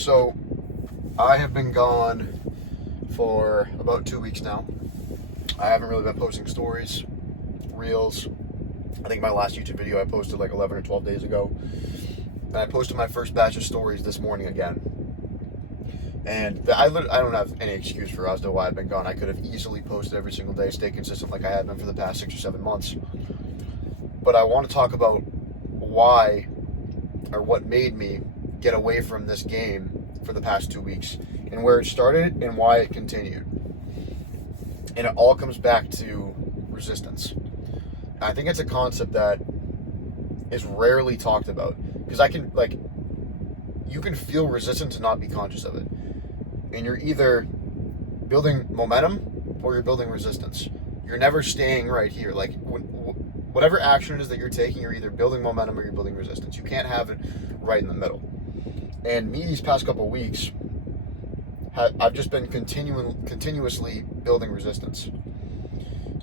So, I have been gone for about 2 weeks now. I haven't really been posting stories, reels. I think my last YouTube video I posted like 11 or 12 days ago. And I posted my first batch of stories this morning again. And I don't have any excuse for as to why I've been gone. I could have easily posted every single day, stay consistent like I had been for the past 6 or 7 months. But I want to talk about why, or what made me get away from this game for the past 2 weeks, and where it started and why it continued. And it all comes back to resistance. I think it's a concept that is rarely talked about, because you can feel resistance and not be conscious of it. And you're either building momentum or you're building resistance. You're never staying right here. Like, whatever action it is that you're taking, you're either building momentum or you're building resistance. You can't have it right in the middle. And me, these past couple of weeks, I've just been continuously building resistance.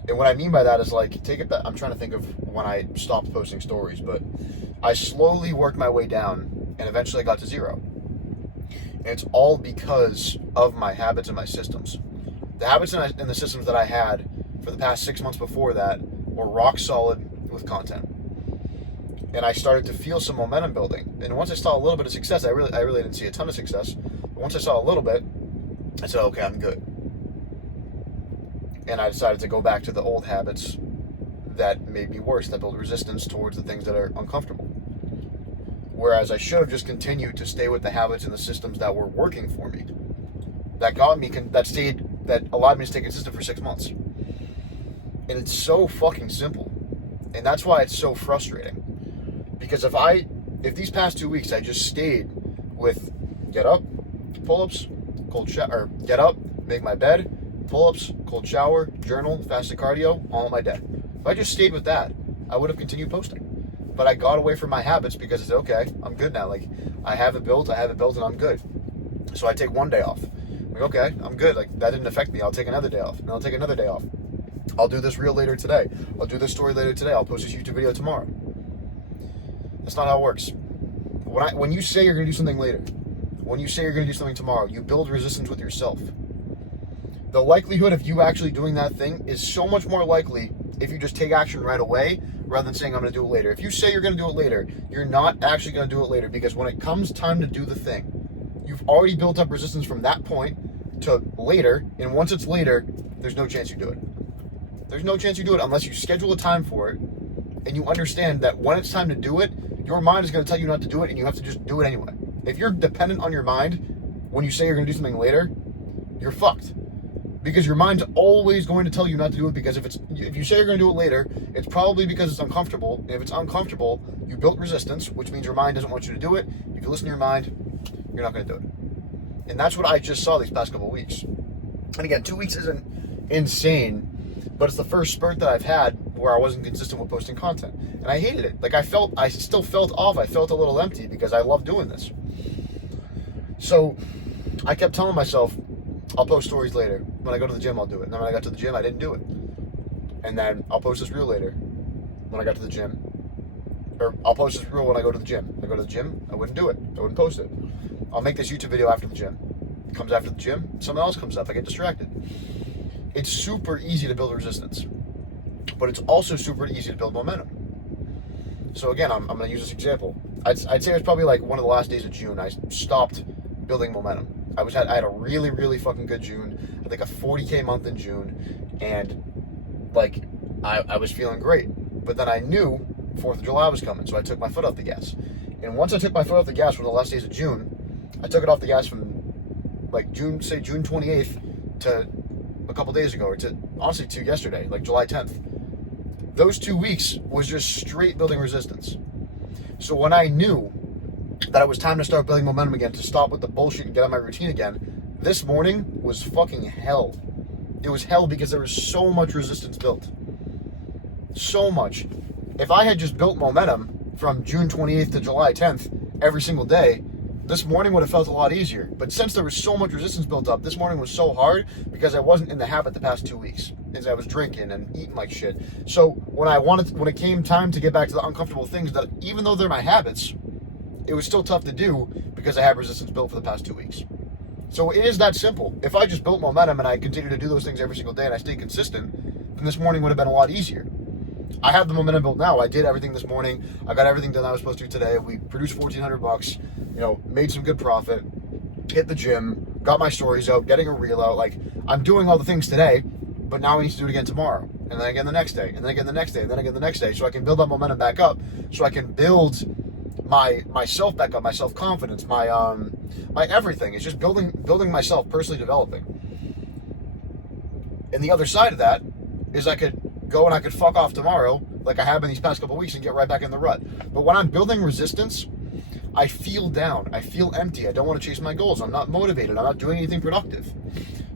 And what I mean by that is, like, take it back. I'm trying to think of when I stopped posting stories, but I slowly worked my way down and eventually I got to 0. And it's all because of my habits and my systems. The habits and the systems that I had for the past 6 months before that were rock solid with content. And I started to feel some momentum building. And once I saw a little bit of success, I really didn't see a ton of success. But once I saw a little bit, I said, okay, I'm good. And I decided to go back to the old habits that made me worse, that build resistance towards the things that are uncomfortable. Whereas I should have just continued to stay with the habits and the systems that were working for me, that got me, that allowed me to stay consistent for 6 months. And it's so fucking simple. And that's why it's so frustrating. Because if these past 2 weeks I just stayed with get up, pull-ups, cold shower, get up, make my bed, pull-ups, cold shower, journal, fasted cardio, all in my day. If I just stayed with that, I would have continued posting. But I got away from my habits because I said, okay, I'm good now. Like, I have it built and I'm good. So I take 1 day off. I'm like, okay, I'm good. Like, that didn't affect me. I'll take another day off. And I'll take another day off. I'll do this reel later today. I'll do this story later today. I'll post this YouTube video tomorrow. That's not how it works. When you say you're going to do something later, when you say you're going to do something tomorrow, you build resistance with yourself. The likelihood of you actually doing that thing is so much more likely if you just take action right away rather than saying I'm going to do it later. If you say you're going to do it later, you're not actually going to do it later, because when it comes time to do the thing, you've already built up resistance from that point to later, and once it's later, there's no chance you do it. There's no chance you do it unless you schedule a time for it and you understand that when it's time to do it, your mind is going to tell you not to do it and you have to just do it anyway. If you're dependent on your mind when you say you're going to do something later, you're fucked. Because your mind's always going to tell you not to do it, because if you say you're going to do it later, it's probably because it's uncomfortable. And if it's uncomfortable, you built resistance, which means your mind doesn't want you to do it. If you listen to your mind, you're not going to do it. And that's what I just saw these past couple of weeks. And again, 2 weeks isn't insane, but it's the first spurt that I've had where I wasn't consistent with posting content. And I hated it. Like, I still felt off. I felt a little empty because I love doing this. So I kept telling myself, I'll post stories later. When I go to the gym, I'll do it. And then when I got to the gym, I didn't do it. And then I'll post this reel later when I got to the gym. Or I'll post this reel when I go to the gym. When I go to the gym, I wouldn't do it. I wouldn't post it. I'll make this YouTube video after the gym. It comes after the gym. Something else comes up. I get distracted. It's super easy to build resistance. But it's also super easy to build momentum. So again, I'm going to use this example. I'd say it was probably like one of the last days of June. I stopped building momentum. I had a really, really fucking good June. I think a 40K month in June. And, like, I was feeling great. But then I knew 4th of July was coming, so I took my foot off the gas. And once I took my foot off the gas for the last days of June, I took it off the gas from, like, June 28th to a couple days ago, or to yesterday, like July 10th. Those 2 weeks was just straight building resistance. So when I knew that it was time to start building momentum again, to stop with the bullshit and get on my routine again, this morning was fucking hell. It was hell because there was so much resistance built. So much. If I had just built momentum from June 28th to July 10th every single day, this morning would have felt a lot easier. But since there was so much resistance built up, this morning was so hard because I wasn't in the habit the past 2 weeks, as I was drinking and eating like shit. So when it came time to get back to the uncomfortable things that, even though they're my habits, it was still tough to do because I had resistance built for the past 2 weeks. So it is that simple. If I just built momentum and I continued to do those things every single day and I stayed consistent, then this morning would have been a lot easier. I have the momentum built now. I did everything this morning. I got everything done I was supposed to today. We produced $1,400, made some good profit, hit the gym, got my stories out, getting a reel out. Like, I'm doing all the things today, but now I need to do it again tomorrow. And then again the next day, and then again the next day, and then again the next day. So I can build that momentum back up, so I can build myself back up, my self-confidence, my everything. It's just building myself, personally developing. And the other side of that is I could go and I could fuck off tomorrow like I have been these past couple of weeks and get right back in the rut. But when I'm building resistance, I feel down. I feel empty. I don't want to chase my goals. I'm not motivated. I'm not doing anything productive.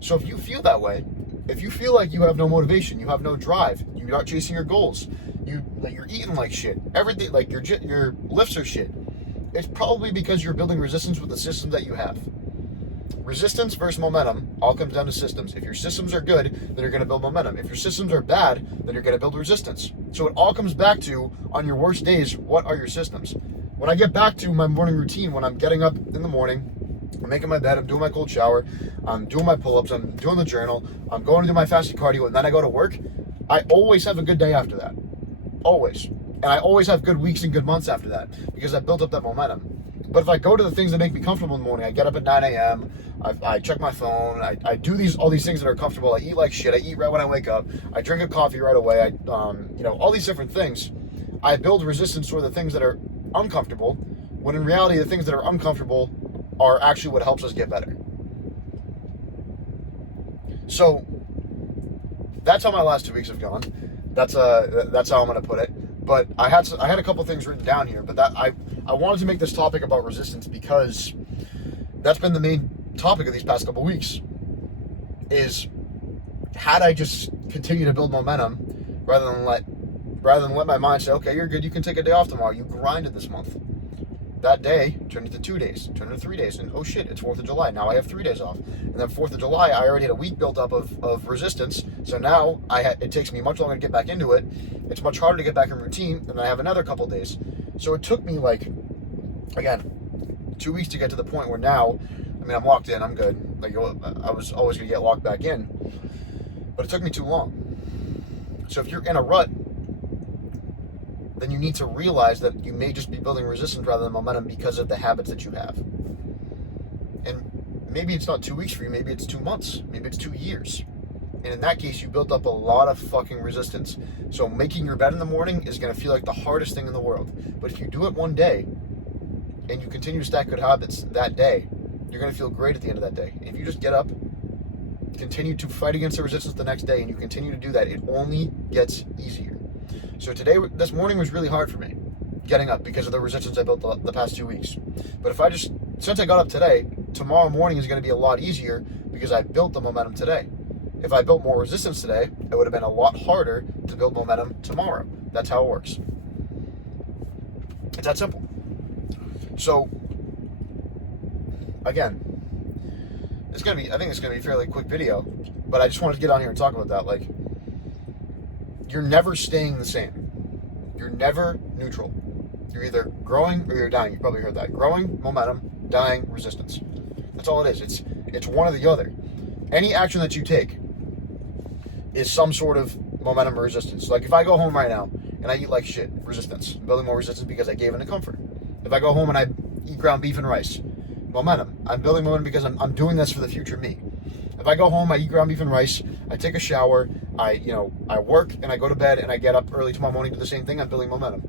So if you feel that way, if you feel like you have no motivation, you have no drive, you're not chasing your goals, you're eating like shit, everything, like your lifts are shit, it's probably because you're building resistance with the systems that you have. Resistance versus momentum all comes down to systems. If your systems are good, then you're going to build momentum. If your systems are bad, then you're going to build resistance. So it all comes back to, on your worst days, what are your systems? When I get back to my morning routine, when I'm getting up in the morning, I'm making my bed, I'm doing my cold shower, I'm doing my pull-ups, I'm doing the journal, I'm going to do my fasted cardio, and then I go to work, I always have a good day after that. Always. And I always have good weeks and good months after that, because I built up that momentum. But if I go to the things that make me comfortable in the morning, I get up at 9 a.m., I check my phone, I do all these things that are comfortable, I eat like shit, I eat right when I wake up, I drink a coffee right away, all these different things. I build resistance toward the things that are uncomfortable, when in reality the things that are uncomfortable are actually what helps us get better. So that's how my last 2 weeks have gone. That's how I'm gonna put it. But I had a couple things written down here, but that I wanted to make this topic about resistance because that's been the main topic of these past couple weeks. Is had I just continue to build momentum rather than let my mind say, okay, you're good, you can take a day off tomorrow. You grinded this month. That day turned into 2 days, turned into 3 days, and oh shit, it's 4th of July. Now I have 3 days off. And then 4th of July, I already had a week built up of resistance. So now it takes me much longer to get back into it. It's much harder to get back in routine, and I have another couple days. So it took me 2 weeks to get to the point where now, I'm locked in, I'm good. I was always gonna get locked back in, but it took me too long. So if you're in a rut, then you need to realize that you may just be building resistance rather than momentum because of the habits that you have. And maybe it's not 2 weeks for you, maybe it's 2 months, maybe it's 2 years. And in that case, you built up a lot of fucking resistance. So making your bed in the morning is going to feel like the hardest thing in the world. But if you do it one day, and you continue to stack good habits that day, you're going to feel great at the end of that day. And if you just get up, continue to fight against the resistance the next day, and you continue to do that, it only gets easier. So this morning was really hard for me, getting up because of the resistance I built the past 2 weeks. But since I got up today, tomorrow morning is going to be a lot easier because I built the momentum today. If I built more resistance today, it would have been a lot harder to build momentum tomorrow. That's how it works. It's that simple. So, again, I think it's going to be a fairly quick video, but I just wanted to get on here and talk about that. You're never staying the same. You're never neutral. You're either growing or you're dying. You probably heard that. Growing, momentum, dying, resistance. That's all it is. It's one or the other. Any action that you take is some sort of momentum or resistance. Like if I go home right now and I eat like shit, resistance. I'm building more resistance because I gave into comfort. If I go home and I eat ground beef and rice, momentum. I'm building momentum because I'm doing this for the future me. If I go home, I eat ground beef and rice, I take a shower, I work and I go to bed and I get up early tomorrow morning to do the same thing, I'm building momentum.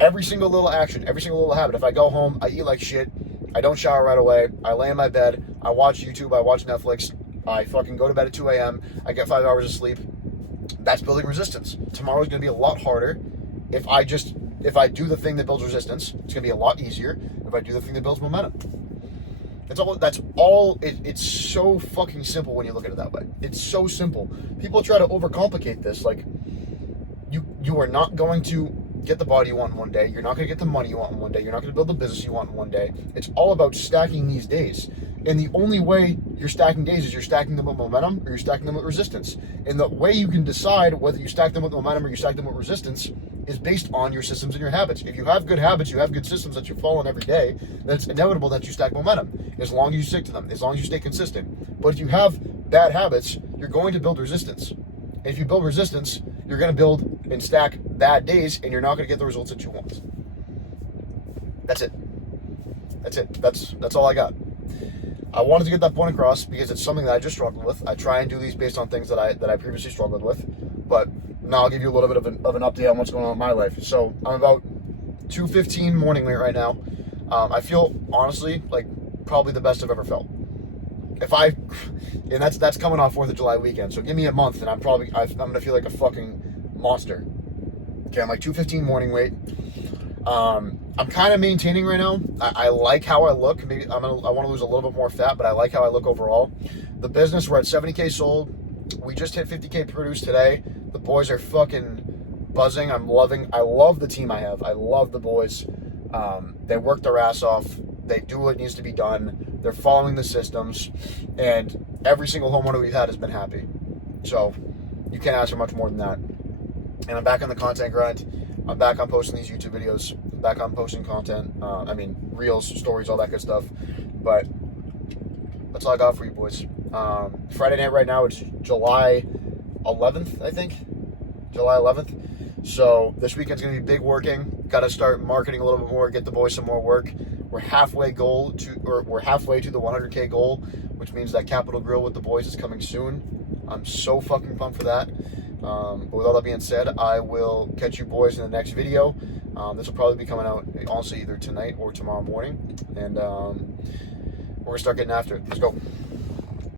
Every single little action, every single little habit. If I go home, I eat like shit, I don't shower right away, I lay in my bed, I watch YouTube, I watch Netflix, I fucking go to bed at 2 a.m., I get 5 hours of sleep. That's building resistance. Tomorrow's going to be a lot harder. If I do the thing that builds resistance, it's going to be a lot easier if I do the thing that builds momentum. It's so fucking simple when you look at it that way. It's so simple. People try to overcomplicate this. You are not going to get the body you want in one day. You're not going to get the money you want in one day. You're not going to build the business you want in one day. It's all about stacking these days. And the only way you're stacking days is you're stacking them with momentum or you're stacking them with resistance. And the way you can decide whether you stack them with momentum or you stack them with resistance is based on your systems and your habits. If you have good habits, you have good systems that you follow on every day, then it's inevitable that you stack momentum, as long as you stick to them, as long as you stay consistent. But if you have bad habits, you're going to build resistance. And if you build resistance, you're going to build and stack bad days, and you're not going to get the results that you want. That's it. That's all I got. I wanted to get that point across because it's something that I just struggled with. I try and do these based on things that I previously struggled with, but now I'll give you a little bit of an update on what's going on in my life. So I'm about 2:15 morning weight right now. I feel honestly like probably the best I've ever felt. And that's coming off 4th of July weekend. So give me a month and I'm gonna feel like a fucking monster. Okay, I'm like 2:15 morning weight. I'm kind of maintaining right now. I like how I look. Maybe I want to lose a little bit more fat, but I like how I look overall. The business, we're at 70K sold. We just hit 50K produced today. The boys are fucking buzzing. I love the team I have. I love the boys. They work their ass off. They do what needs to be done. They're following the systems, and every single homeowner we've had has been happy. So you can't ask for much more than that. And I'm back on the content grind. I'm back on posting these YouTube videos, back on posting content, reels, stories, all that good stuff. But that's all I got for you boys. Friday night right now, it's July 11th, I think. July 11th. So this weekend's going to be big working. Got to start marketing a little bit more, get the boys some more work. We're halfway to the 100K goal, which means that Capital Grill with the boys is coming soon. I'm so fucking pumped for that. But with all that being said, I will catch you boys in the next video. This will probably be coming out, honestly, either tonight or tomorrow morning. And we're going to start getting after it. Let's go.